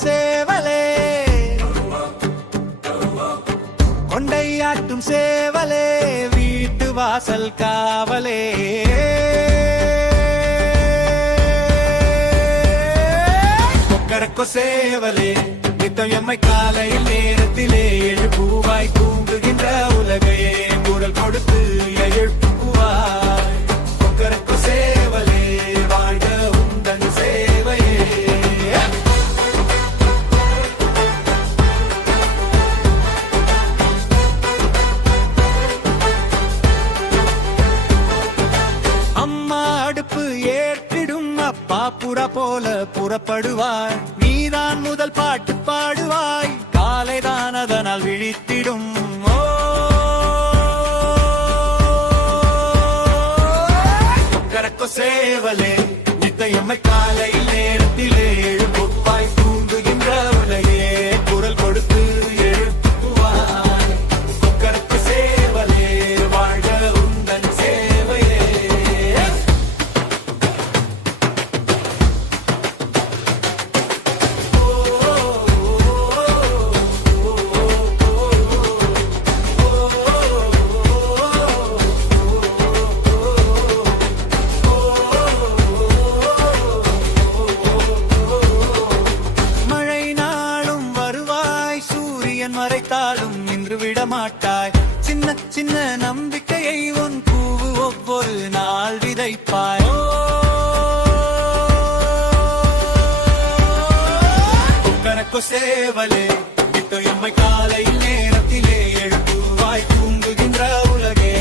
சேவலே கொண்டையாட்டும் சேவலே வீட்டு வாசல் காவலே கொக்கரக்கோ சேவலே நித்தம் எம்மை காலையில் நேரத்திலே எழுப்புவாய் தூங்குகின்ற உலகையே குரல் கொடுத்து எழுப்புவாய் கொக்கரக்கோ சேவலே வாழ்க உந்தன் சேவையே அம்மா அடுப்பு ஏற்றிடும் அப்பா புறா போல புறப்படுவாய் நீதான் முதல் பாட்டு பாடுவாய் காலைதான் அதனால் விழித்திடும் கொக்கரக்கோ சேவலே நித்தயம்மை காலையில் நேரத்திலே எழுப்புவாய் தூங்குகின்ற உலகே குரல் கொடுத்து எழுப்புவாய் கொக்கரக்கோ சேவலே வாழ்க உந்தன் சேவையே மறைத்தாலும் நின்று விட மாட்டாய் சின்ன சின்ன நம்பிக்கையை உன் பூவு ஒவ்வொரு நாள் விதைப்பாய் கொக்கரக்கோ சேவலே நித்தயம்மை காலையில் நேரத்திலே எழுப்புவாய் தூங்குகின்ற உலகே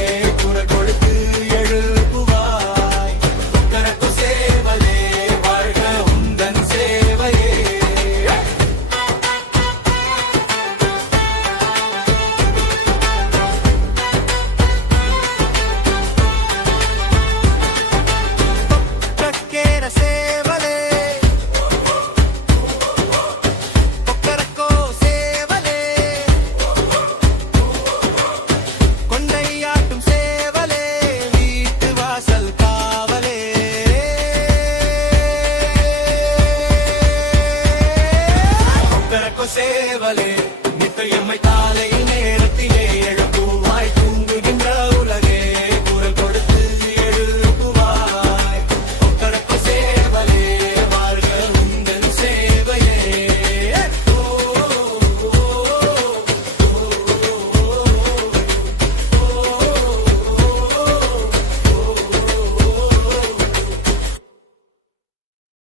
குரல் கொடுத்து எழுப்புவாய் கொக்கரக்கோ சேவலே வாழ்க உந்தன் சேவையே சேவலே நித்தயம்மை